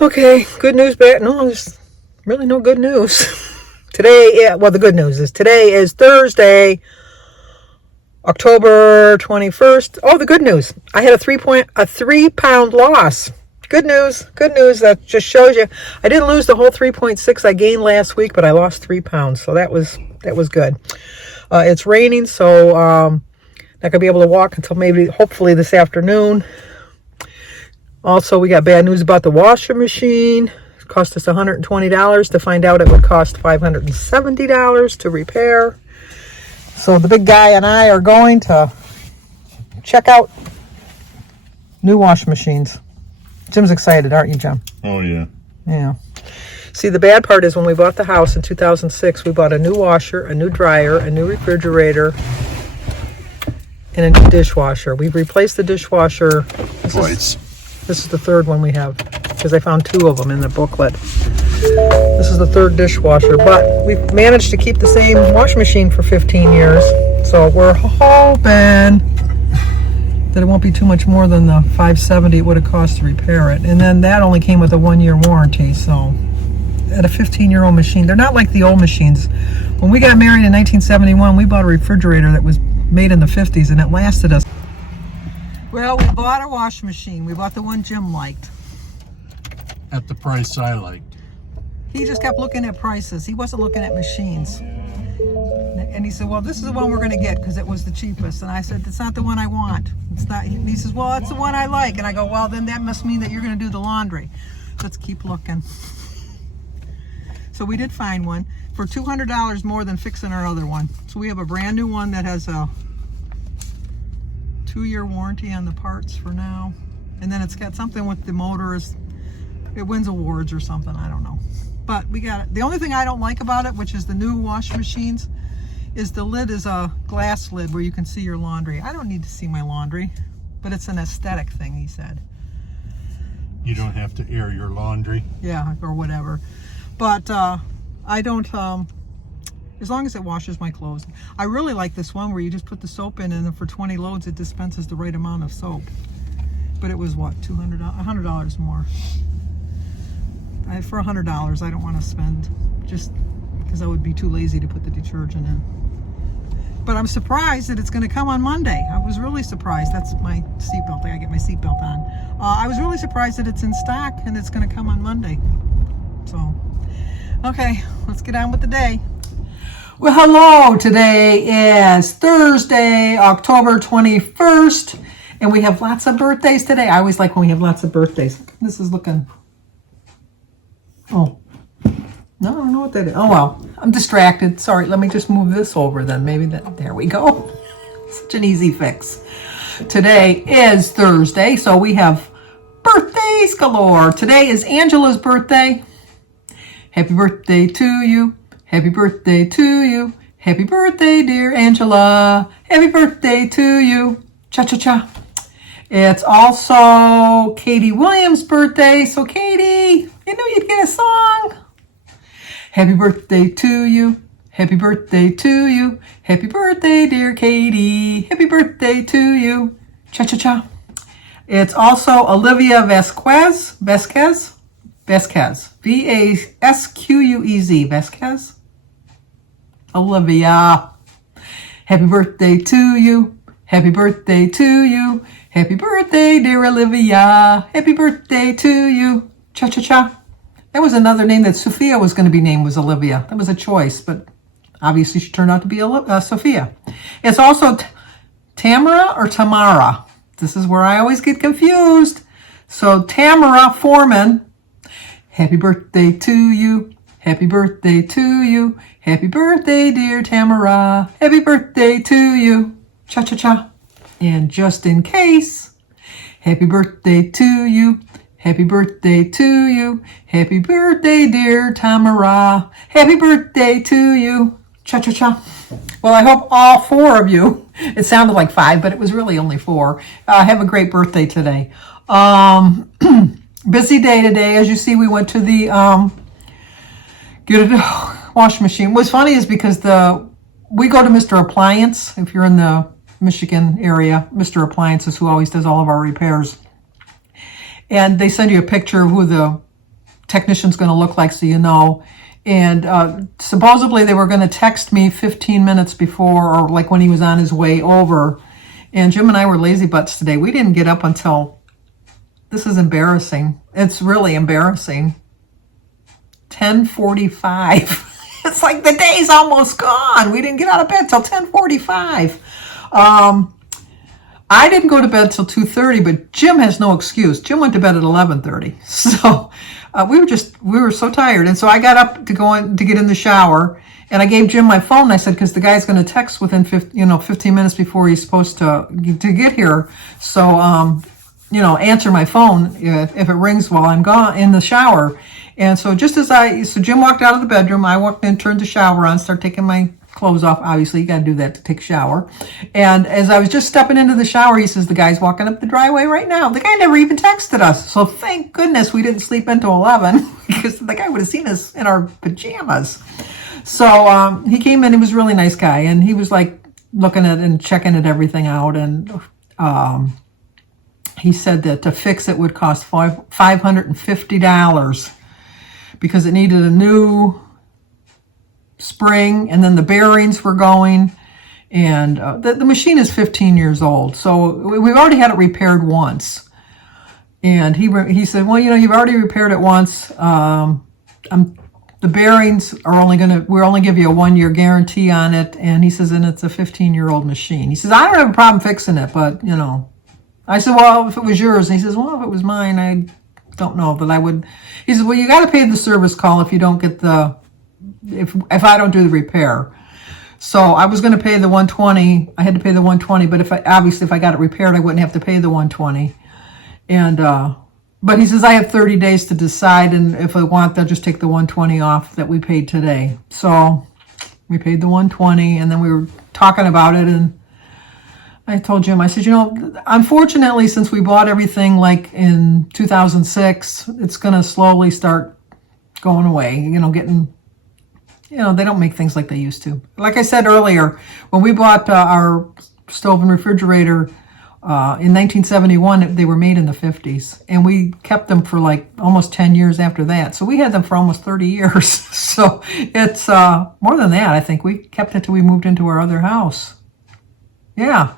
Okay, good news, bad. No, there's really no good news. Today, yeah, well, the good news is today is Thursday, October 21st. Oh, the good news. I had a 3-pound loss. Good news. Good news. That just shows you. I didn't lose the whole 3.6 I gained last week, but I lost 3 pounds. So that was good. It's raining, so not gonna be able to walk until hopefully this afternoon. Also, we got bad news about the washer machine. It cost us $120 to find out it would cost $570 to repair. So the big guy and I are going to check out new wash machines. Jim's excited, aren't you, Jim? Oh, yeah. Yeah. See, the bad part is when we bought the house in 2006, we bought a new washer, a new dryer, a new refrigerator, and a new dishwasher. We've replaced the dishwasher. This is the third one we have, because I found 2 of them in the booklet. This is the 3rd dishwasher, but we've managed to keep the same wash machine for 15 years. So we're hoping that it won't be too much more than the $570 it would have cost to repair it. And then that only came with a 1-year warranty. So at a 15-year-old machine, they're not like the old machines. When we got married in 1971, we bought a refrigerator that was made in the 50s, and it lasted us. Well, we bought a wash machine. We bought the one Jim liked. At the price I liked. He just kept looking at prices. He wasn't looking at machines. And he said, well, this is the one we're going to get because it was the cheapest. And I said, it's not the one I want. It's not. And he says, well, it's the one I like. And I go, well, then that must mean that you're going to do the laundry. Let's keep looking. So we did find one for $200 more than fixing our other one. So we have a brand new one that has a 2-year warranty on the parts for now. And then it's got something with the motors. It wins awards or something, I don't know. But we got it. The only thing I don't like about it, which is the new wash machines, is the lid is a glass lid where you can see your laundry. I don't need to see my laundry, but it's an aesthetic thing, he said. You don't have to air your laundry? Yeah, or whatever. But I don't, as long as it washes my clothes. I really like this one where you just put the soap in and then for 20 loads it dispenses the right amount of soap. But it was what, $100 more. For $100 I don't want to spend, just because I would be too lazy to put the detergent in. But I'm surprised that it's going to come on Monday. I was really surprised. That's my seatbelt. I gotta get my seatbelt on. I was really surprised that it's in stock and it's going to come on Monday. So, okay, let's get on with the day. Well, hello. Today is Thursday, October 21st, and we have lots of birthdays today. I always like when we have lots of birthdays. This is looking... Oh, no, I don't know what that is. Oh, well, I'm distracted. Sorry, let me just move this over then. Maybe that, there we go. Such an easy fix. Today is Thursday, so we have birthdays galore. Today is Angela's birthday. Happy birthday to you. Happy birthday to you. Happy birthday, dear Angela. Happy birthday to you. Cha-cha-cha. It's also Katie Williams' birthday. So, Katie, you knew you'd get a song. Happy birthday to you. Happy birthday to you. Happy birthday, dear Katie. Happy birthday to you. Cha-cha-cha. It's also Olivia Vasquez. Vasquez. V-A-S-Q-U-E-Z. Vasquez. Olivia. Happy birthday to you. Happy birthday to you. Happy birthday, dear Olivia. Happy birthday to you. Cha-cha-cha. That was another name that Sophia was going to be named, was Olivia. That was a choice, but obviously she turned out to be Sophia. It's also Tamara or Tamara. This is where I always get confused. So Tamara Foreman. Happy birthday to you. Happy birthday to you. Happy birthday, dear Tamara. Happy birthday to you. Cha-cha-cha. And just in case, happy birthday to you. Happy birthday to you. Happy birthday, dear Tamara. Happy birthday to you. Cha-cha-cha. Well, I hope all 4 of you, it sounded like 5, but it was really only 4, have a great birthday today. Busy day today. As you see, we went to the get a wash machine. What's funny is because we go to Mr. Appliance. If you're in the Michigan area, Mr. Appliance is who always does all of our repairs. And they send you a picture of who the technician's going to look like, so you know. And supposedly they were going to text me 15 minutes before, or like when he was on his way over. And Jim and I were lazy butts today. We didn't get up until, this is embarrassing. It's really embarrassing. 10:45. It's like the day's almost gone. We didn't get out of bed till 10:45. I didn't go to bed till 2:30, but Jim has no excuse. Jim went to bed at 11:30. So we were so tired. And so I got up to get in the shower, and I gave Jim my phone. I said, because the guy's going to text within 15 minutes before he's supposed to get here. So, answer my phone if it rings while I'm gone in the shower. And so so Jim walked out of the bedroom. I walked in, turned the shower on, started taking my clothes off. Obviously, you got to do that to take a shower. And as I was just stepping into the shower, he says, the guy's walking up the driveway right now. The guy never even texted us. So thank goodness we didn't sleep until 11 because the guy would have seen us in our pajamas. So he came in. He was a really nice guy. And he was like looking at and checking at everything out. And he said that to fix it would cost $550 because it needed a new spring, and then the bearings were going, and the machine is 15 years old, so we've already had it repaired once. And he said, well, you've already repaired it once. The bearings are we'll only give you a 1-year guarantee on it. And he says, and it's a 15-year-old machine. He says, I don't have a problem fixing it, but I said, well, if it was yours. And he says, well, if it was mine, I don't know that I would. He says, well, you got to pay the service call if you don't get if I don't do the repair. So I was going to pay the $120. I had to pay the $120, but if I got it repaired, I wouldn't have to pay the $120. And but he says I have 30 days to decide, and if I want, they'll just take the $120 off that we paid today. So we paid the $120, and then we were talking about it, and I told Jim, I said, unfortunately, since we bought everything like in 2006, it's going to slowly start going away, getting, they don't make things like they used to. Like I said earlier, when we bought our stove and refrigerator in 1971, they were made in the 50s, and we kept them for like almost 10 years after that. So we had them for almost 30 years. So it's more than that. I think we kept it till we moved into our other house. Yeah.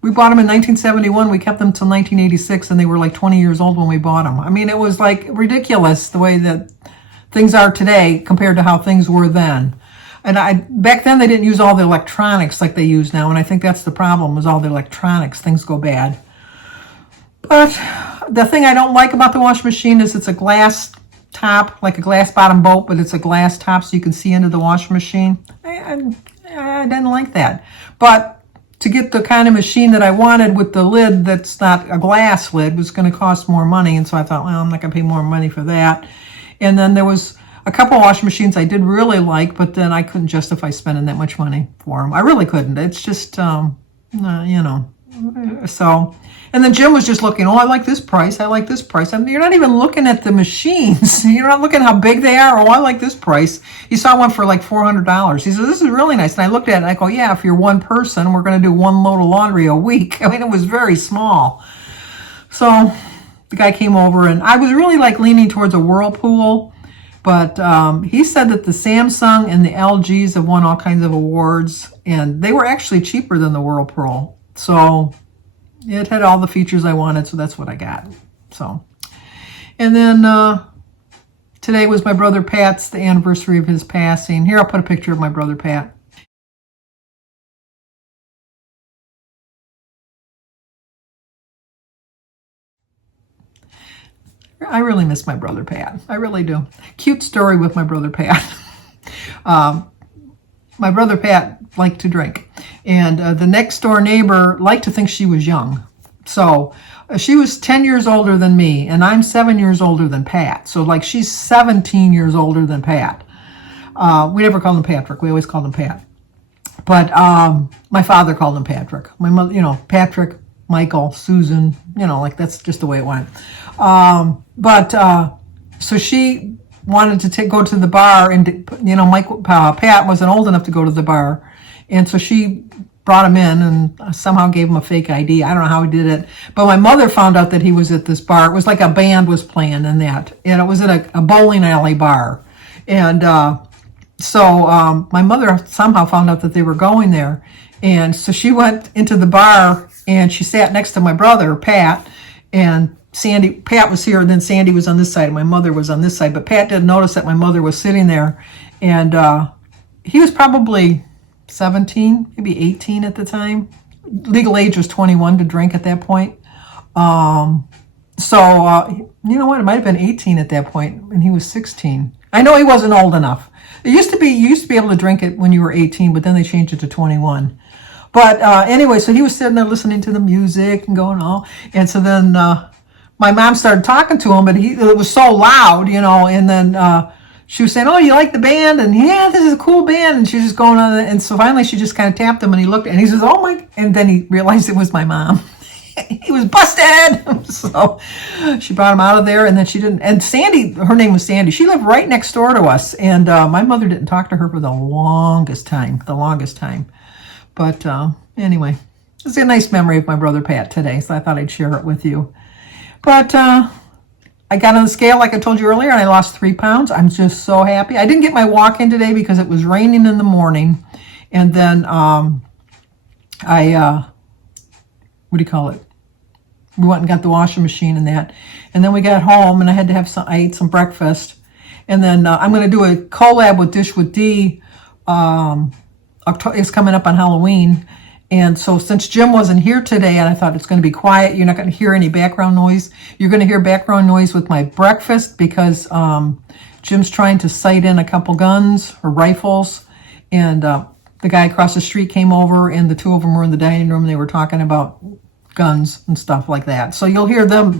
We bought them in 1971. We kept them till 1986, and they were like 20 years old when we bought them. I mean, it was like ridiculous the way that things are today compared to how things were then. And back then they didn't use all the electronics like they use now, and I think that's the problem, was all the electronics. Things go bad. But the thing I don't like about the washing machine is it's a glass top, like a glass bottom boat, but it's a glass top so you can see into the washing machine. I didn't like that. But to get the kind of machine that I wanted with the lid that's not a glass lid was going to cost more money, and so I thought, well, I'm not going to pay more money for that. And then there was a couple washing machines I did really like, but then I couldn't justify spending that much money for them. I really couldn't. It's just, so. And then Jim was just looking, I like this price. I like this price. I mean, you're not even looking at the machines. You're not looking how big they are. I like this price. He saw one for like $400. He said, this is really nice. And I looked at it and I go, yeah, if you're one person, we're going to do one load of laundry a week. I mean, it was very small. So the guy came over, and I was really like leaning towards a Whirlpool. But he said that the Samsung and the LGs have won all kinds of awards, and they were actually cheaper than the Whirlpool. So it had all the features I wanted, so that's what I got. So, and then today was my brother Pat's, the anniversary of his passing. Here, I'll put a picture of my brother Pat. I really miss my brother Pat. I really do. Cute story with my brother Pat. My brother Pat liked to drink, and the next door neighbor liked to think she was young. So she was 10 years older than me, and I'm 7 years older than Pat. So like she's 17 years older than Pat. We never called him Patrick. We always called him Pat. But my father called him Patrick. My mother, Patrick, Michael, Susan, like that's just the way it went. So she wanted to go to the bar, and Pat wasn't old enough to go to the bar, and so she brought him in and somehow gave him a fake ID. I don't know how he did it. But my mother found out that he was at this bar. It was like a band was playing in that. And it was at a bowling alley bar. And so my mother somehow found out that they were going there. And so she went into the bar and she sat next to my brother, Pat, and Pat was here, and then Sandy was on this side, and my mother was on this side. But Pat didn't notice that my mother was sitting there. And he was probably 17, maybe 18 at the time. Legal age was 21 to drink at that point. You know what? It might have been 18 at that point, and he was 16. I know he wasn't old enough. You used to be able to drink it when you were 18, but then they changed it to 21. But anyway, so he was sitting there listening to the music and going all. And so then my mom started talking to him, but it was so loud, you know. And then she was saying, "Oh, you like the band?" And yeah, this is a cool band. And she was just going on. And so finally, she just kind of tapped him, and he looked, and he says, "Oh my!" And then he realized it was my mom. He was busted. So she brought him out of there, and then she didn't. And Sandy, her name was Sandy. She lived right next door to us, and my mother didn't talk to her for the longest time. But anyway, it's a nice memory of my brother Pat today, so I thought I'd share it with you. But I got on the scale, like I told you earlier, and I lost 3 pounds. I'm just so happy. I didn't get my walk in today because it was raining in the morning, and then we went and got the washing machine and that. And then we got home and I had to have I ate some breakfast. And then I'm going to do a collab with Dish with D. It's coming up on Halloween. And so since Jim wasn't here today and I thought it's going to be quiet, you're not going to hear any background noise. You're going to hear background noise with my breakfast because Jim's trying to sight in a couple guns or rifles. And the guy across the street came over and the two of them were in the dining room and they were talking about guns and stuff like that. So you'll hear them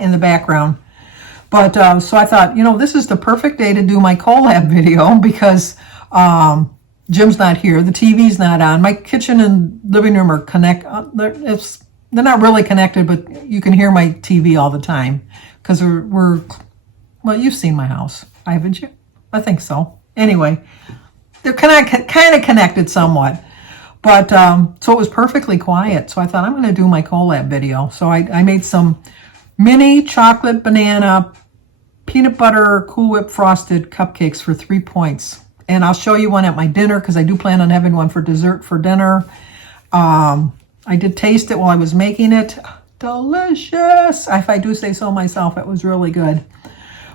in the background. But so I thought, you know, this is the perfect day to do my collab video because Jim's not here. The TV's not on. My kitchen and living room are they're not really connected, but you can hear my TV all the time because well, you've seen my house, haven't you? I think so. Anyway, they're kind of connected somewhat. But, so it was perfectly quiet. So I thought I'm going to do my collab video. So I made some mini chocolate banana peanut butter Cool Whip frosted cupcakes for 3 points. And I'll show you one at my dinner because I do plan on having one for dessert for dinner. I did taste it while I was making it. Delicious. If I do say so myself, it was really good.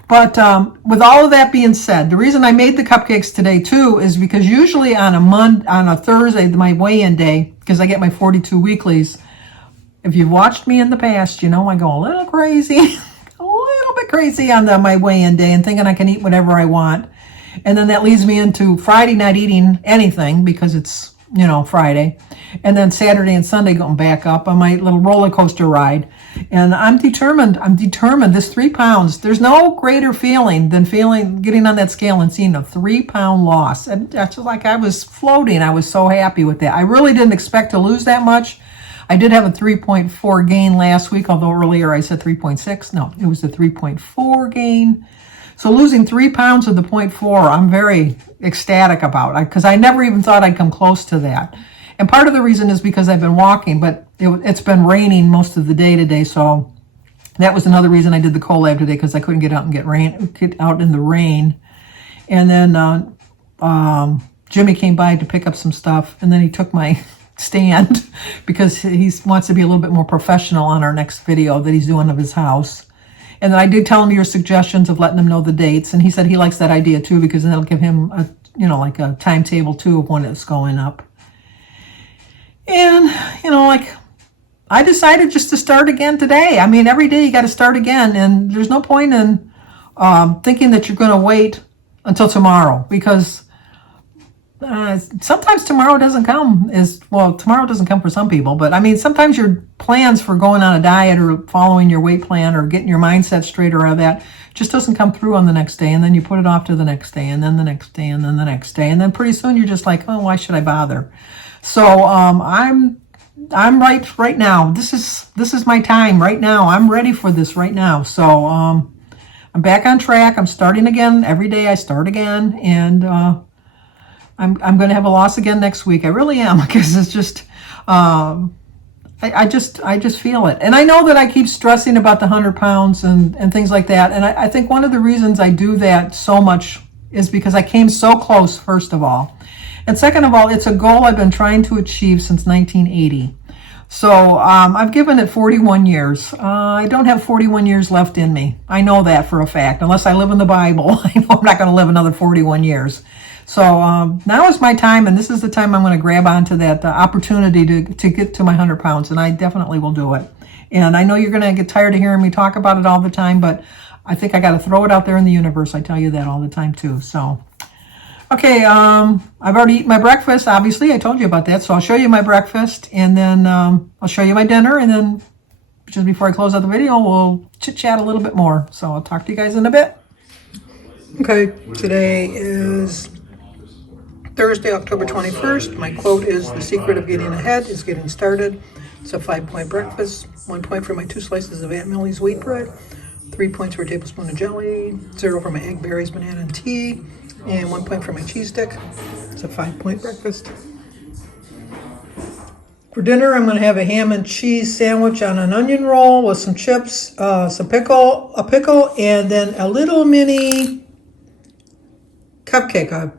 But with all of that being said, the reason I made the cupcakes today too is because usually on a Thursday, my weigh-in day, because I get my 42 weeklies, if you've watched me in the past, you know I go a little crazy, a little bit crazy on my weigh-in day and thinking I can eat whatever I want. And then that leads me into Friday not eating anything because it's, you know, Friday. And then Saturday and Sunday going back up on my little roller coaster ride. And I'm determined, this 3 pounds, there's no greater feeling than getting on that scale and seeing a 3 pound loss. And that's like I was floating. I was so happy with that. I really didn't expect to lose that much. I did have a 3.4 gain last week, although earlier I said 3.6. No, it was a 3.4 gain. So losing 3 pounds of the 0.4, I'm very ecstatic about it because I never even thought I'd come close to that. And part of the reason is because I've been walking, but it's been raining most of the day today, so that was another reason I did the collab today because I couldn't get out and get out in the rain. And then Jimmy came by to pick up some stuff, and then he took my stand because he wants to be a little bit more professional on our next video that he's doing of his house. And then I did tell him your suggestions of letting him know the dates, and he said he likes that idea too because then it'll give him like a timetable too of when it's going up. And I decided just to start again today. I mean, every day you got to start again, and there's no point in thinking that you're going to wait until tomorrow because sometimes tomorrow doesn't come tomorrow doesn't come for some people, but I mean, sometimes your plans for going on a diet or following your weight plan or getting your mindset straight or all that just doesn't come through on the next day, and then you put it off to the next day, and then the next day, and then the next day, and then pretty soon you're just like, oh, why should I bother? So I'm right now. This is my time right now. I'm ready for this right now. So I'm back on track. I'm starting again every day. I start again, and I'm going to have a loss again next week. I really am, because it's just, I just feel it. And I know that I keep stressing about the 100 pounds and things like that. And I think one of the reasons I do that so much is because I came so close, first of all. And second of all, it's a goal I've been trying to achieve since 1980. So I've given it 41 years. I don't have 41 years left in me. I know that for a fact. Unless I live in the Bible, I know I'm not going to live another 41 years. So now is my time, and this is the time I'm going to grab onto that opportunity to get to my 100 pounds, and I definitely will do it. And I know you're going to get tired of hearing me talk about it all the time, but I think I got to throw it out there in the universe. I tell you that all the time too. So, okay, I've already eaten my breakfast. Obviously, I told you about that. So I'll show you my breakfast, and then I'll show you my dinner, and then just before I close out the video, we'll chit-chat a little bit more. So I'll talk to you guys in a bit. Okay, today is Thursday, October 21st. My quote is, "The secret of getting ahead is getting started." It's a 5-point breakfast. 1 point for my 2 slices of Aunt Millie's wheat bread. 3 points for a tablespoon of jelly. 0 for my egg, berries, banana, and tea. And 1 point for my cheese stick. It's a 5-point breakfast. For dinner, I'm going to have a ham and cheese sandwich on an onion roll with some chips, a pickle, and then a little mini cupcake, a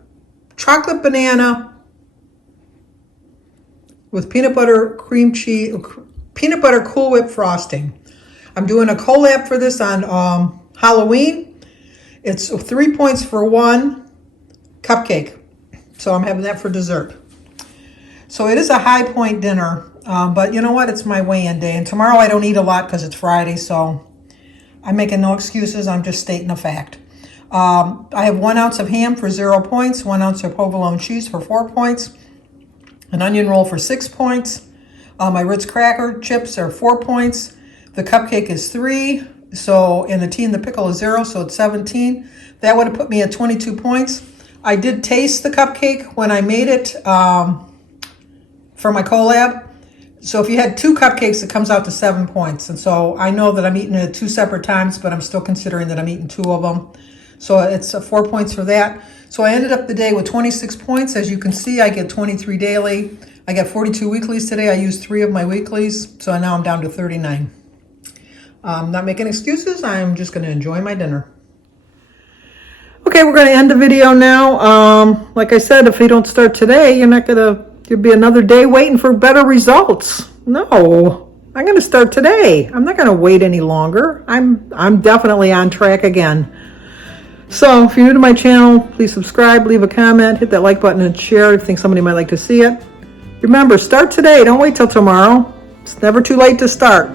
chocolate banana with peanut butter cream cheese, peanut butter Cool Whip frosting. I'm doing a collab for this on Halloween. It's 3 points for 1 cupcake. So I'm having that for dessert. So it is a high point dinner, but you know what? It's my weigh-in day. And tomorrow I don't eat a lot because it's Friday, so I'm making no excuses. I'm just stating a fact. I have 1 ounce of ham for 0 points, 1 ounce of provolone cheese for 4 points, an onion roll for 6 points. My Ritz cracker chips are 4 points. The cupcake is 3. So, and the tea and the pickle is 0, so it's 17. That would have put me at 22 points. I did taste the cupcake when I made it for my collab. So if you had 2 cupcakes, it comes out to 7 points. And so I know that I'm eating it 2 separate times, but I'm still considering that I'm eating 2 of them. So it's 4 points for that. So I ended up the day with 26 points. As you can see, I get 23 daily. I got 42 weeklies today. I used 3 of my weeklies. So now I'm down to 39. I'm not making excuses. I'm just going to enjoy my dinner. Okay, we're going to end the video now. Like I said, if you don't start today, you'll be another day waiting for better results. No, I'm going to start today. I'm not going to wait any longer. I'm definitely on track again. So if you're new to my channel, please subscribe, leave a comment, hit that like button, and share if you think somebody might like to see it. Remember, start today. Don't wait till tomorrow. It's never too late to start.